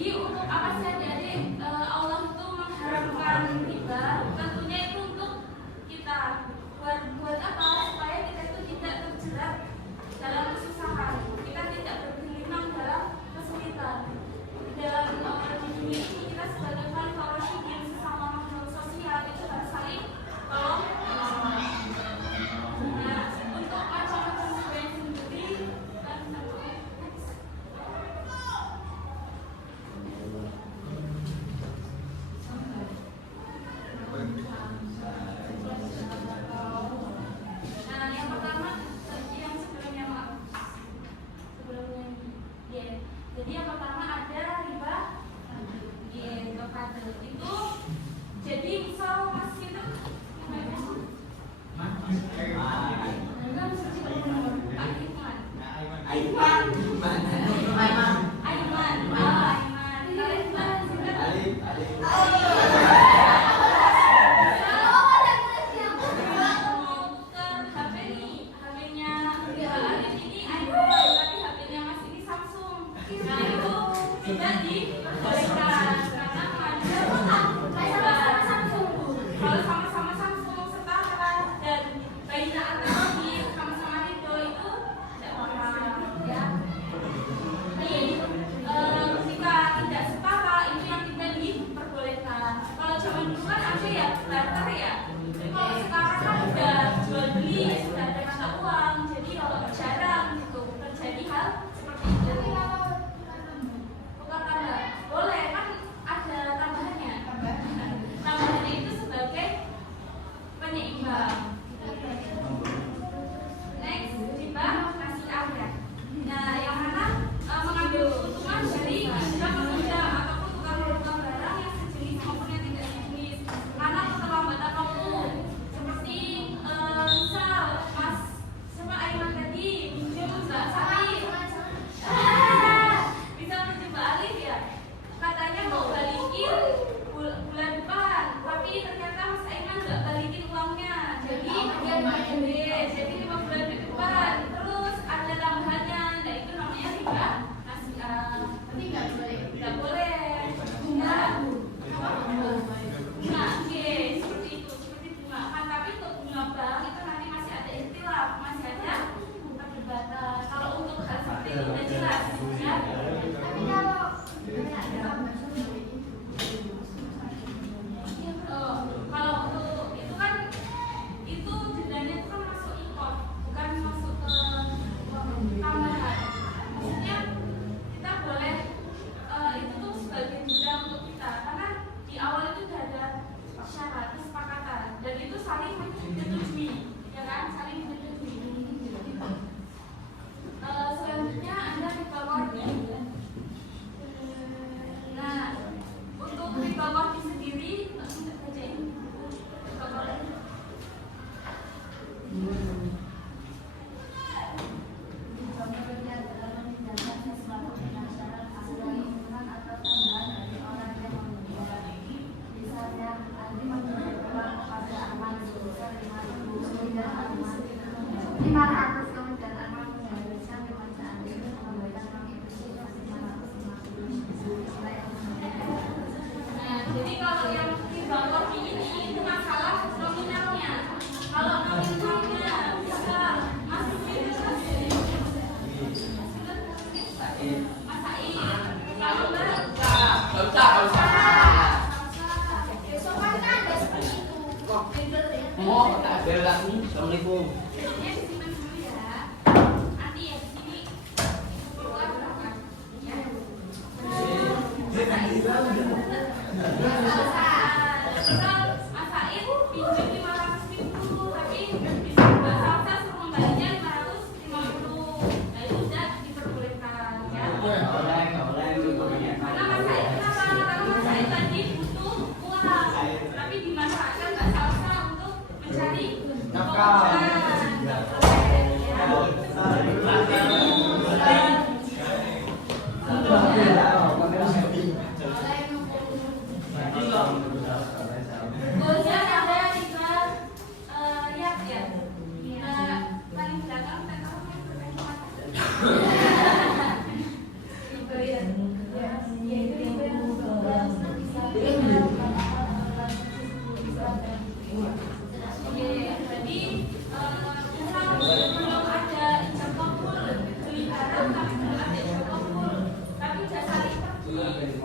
Jadi untuk apa sih adik-adik Allah itu mengharamkan riba? Tentunya itu untuk kita buat apa? Supaya kita itu tidak terjerat dalam kesusahan, kita tidak bergelimang dalam kesulitan. Dalam di dunia ini kita sebagai khalifah rasyidin sesama makhluk sosial itu harus saling tolong. Nah, untuk macam-macam sebenarnya sendiri dan nah, yang pertama yang sebelumnya jadi yang pertama ada riba itu jadi misal mas itu Assalamualaikum.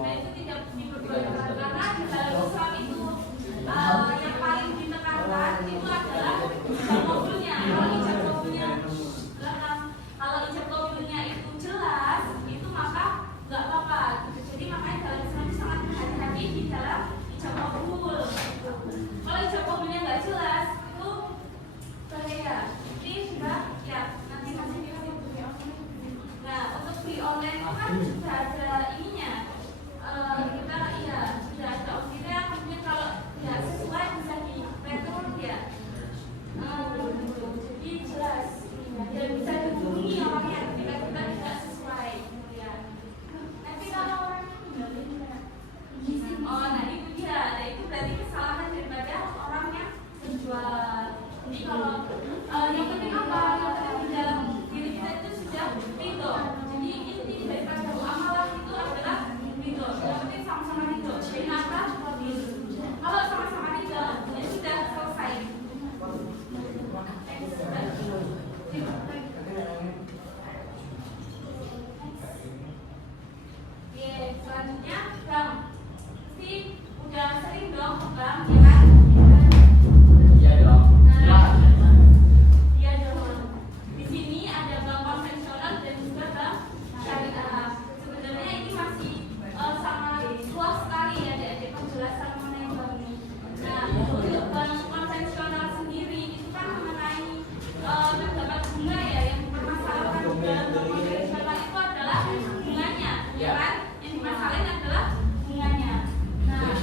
Nah itu tidak diperbolehkan karena di dalam Islam itu yang paling ditekankan itu adalah ijab kabulnya. Kalau ijab kabulnya itu jelas, itu maka nggak apa-apa. Jadi makanya dalam Islam itu sangat berhati-hati di dalam ijab kabul. Kalau ijab kabulnya nggak jelas, itu bahaya. Jadi sudah ya nanti masih dikasih. Nah untuk beli online itu kan sudah ada ininya. Kita ya sudah ada opsinya. Kemudian kalau nggak sesuai bisa di return ya. Jadi jelas dan bisa dihubungi orangnya ketika kita tidak sesuai. Ya. Tapi kalau orangnya kembali nah itu dia. Nah itu berarti kesalahan daripada orang yang menjual. Jadi kalau yang penting apa? Yang penting di dalam diri kita itu sudah ridho. Jadi inti daripada muamalah itu adalah ridho. Yang penting sama-sama ridho. Jadi apa? Kalau sama-sama ridho, ya sudah selesai. Selanjutnya, Bang. Pasti udah sering dong, Bang, ya kan? Iya dong. Iya dong. Di sini ada bank konvensional dan juga bank syariah. Sebenarnya ini masih sangat luas sekali ya adik-adik penjelasan mengenai bank ini. Nah, untuk bank konvensional sendiri itu kan mengenai terdapat bunga ya yang dipermasalahkan dalam bank konvensional itu adalah bunganya, ya kan? Yang dimasalahin adalah bunganya. Nah,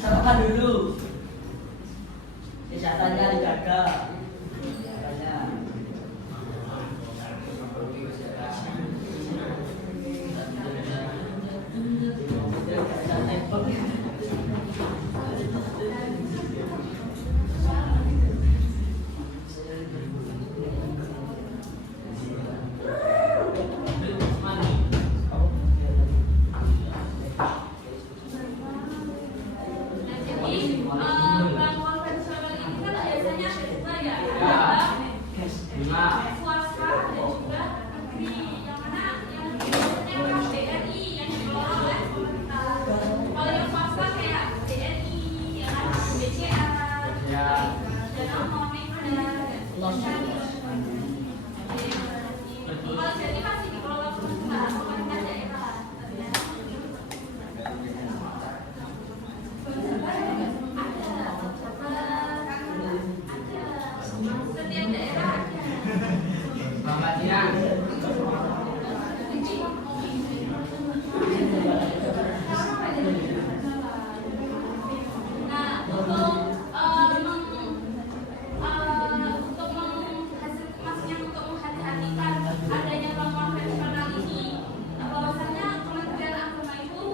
Sarapan dulu. Kesehatannya dijaga. jadi bank konvensional ini kan biasanya ada juga ya, ada bank swasta dan juga negeri. Yang mana yang biasanya kan BRI yang dikelola oleh pemerintah. Kalau yang swasta kayak BRI, yang ada BCA, Danau kalau jadi masih dikelola pemerintah daerah. Setiap daerah ada. Bapak Tiang. Nah, untuk menghati-hatikan adanya bank konvensional ini, bahwasanya Kementerian Agama itu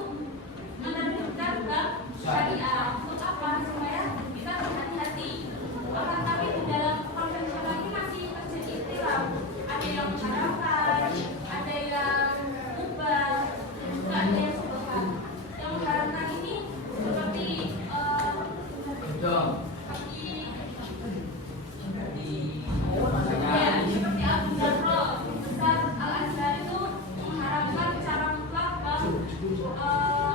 menerbitkan bank syariah. Untuk apa? Supaya kita berhati-hati. Akan tapi di dalam konvensional ini masih terjadi istilah. Ada yang mengharamkan, ada yang ubah, juga ada yang subhan. Yang mengharamkan ini seperti seperti Abu Jarro, Ustaz Al-Azhar itu mengharapkan secara mutlak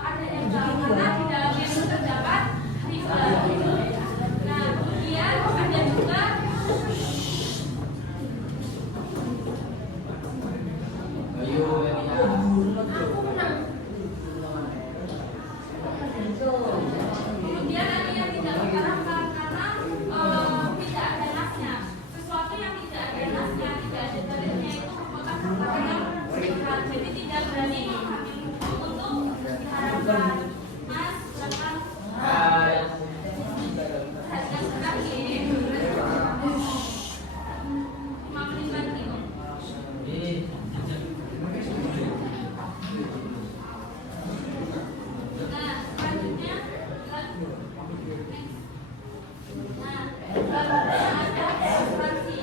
ada yang mana di dalamnya itu terdapat riba. Nah, kemudian ada juga kemudian ada yang tidak mengharapkan karena tidak ada nasnya. Sesuatu yang tidak ada nasnya, tidak ada dalilnya itu merupakan perkara yang berat. Jadi tidak berani mengambil hukum untuk diharapkan. Mas, silakan. Yang terakhir, 5 menit lagi kok. Nah, selanjutnya ada asuransi.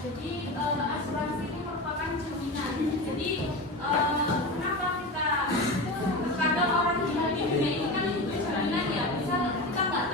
Jadi asuransi ini merupakan jaminan. Jadi kenapa kita terkadang orang di dunia ini kan butuh jaminan ya. Misal kita nggak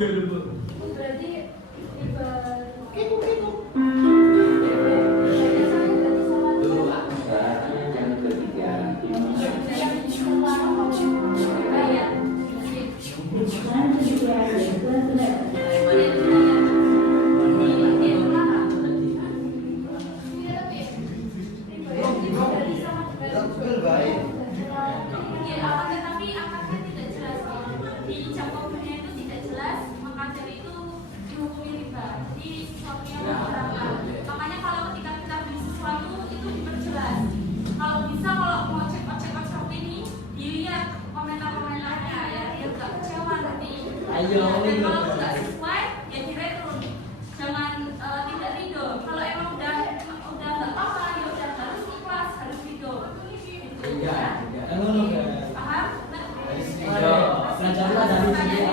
Berarti riba Yang ketiga, tetapi akadnya tidak jelas. Di cakupannya itu tidak jelas, maka dari itu dihukumi riba. Jadi sesuatu yang mengharamkan. Makanya kalau ketika kita beli sesuatu itu diperjelas. Kalau bisa kalau mau cek seperti ini dilihat komentar-komentarnya ya, biar nggak kecewa nanti. Ayo, Dan kalau nggak sesuai ya direturn. Jangan tidak ridho. Kalau emang udah nggak apa-apa ya udah harus ikhlas, harus ridho. Gitu. Iya. Paham? Ayo, belajarlah dari dia.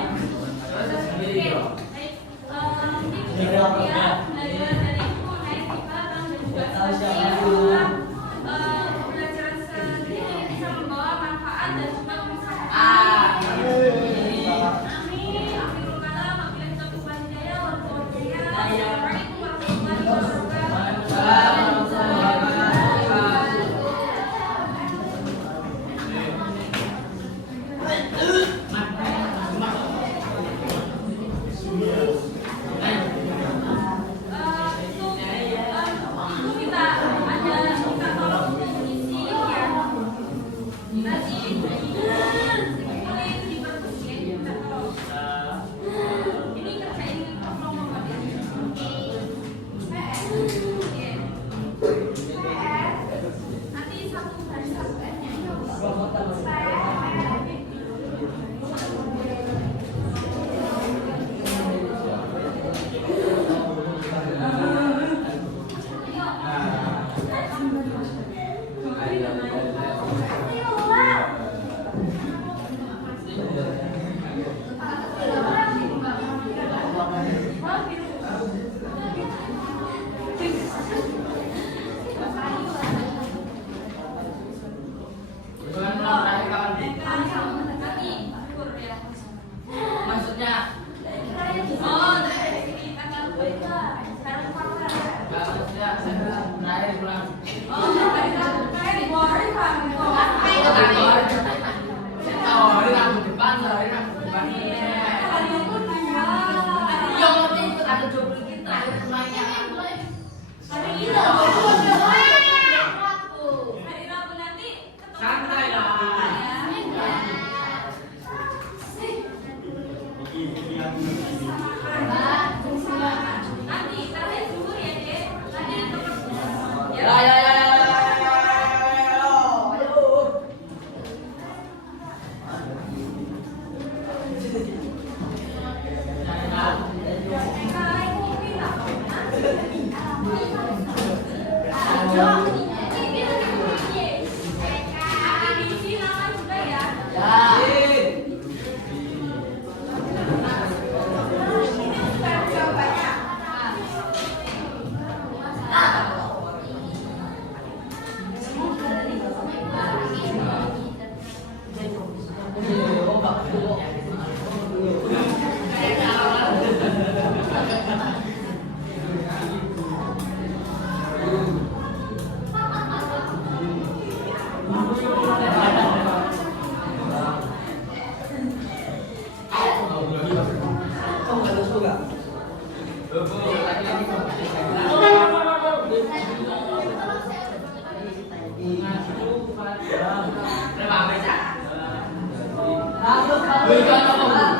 Nanti satu dari Maksudnya Oh, dari sini tanggal 2 sekarang kuartal. maksudnya terakhir pulang. Oh, dari terakhir di Bogor, Pak. Ke kantor. Oh, ini aku depan, ini aku depan. Hari itu juga. Yang lebih ikut ada job kita terakhir pulangnya. Hari ini hari Rabu nanti ketemu Santai lah. Nanti terakhir dulu ya, Dek. Nanti ketemu. Ya. Halo,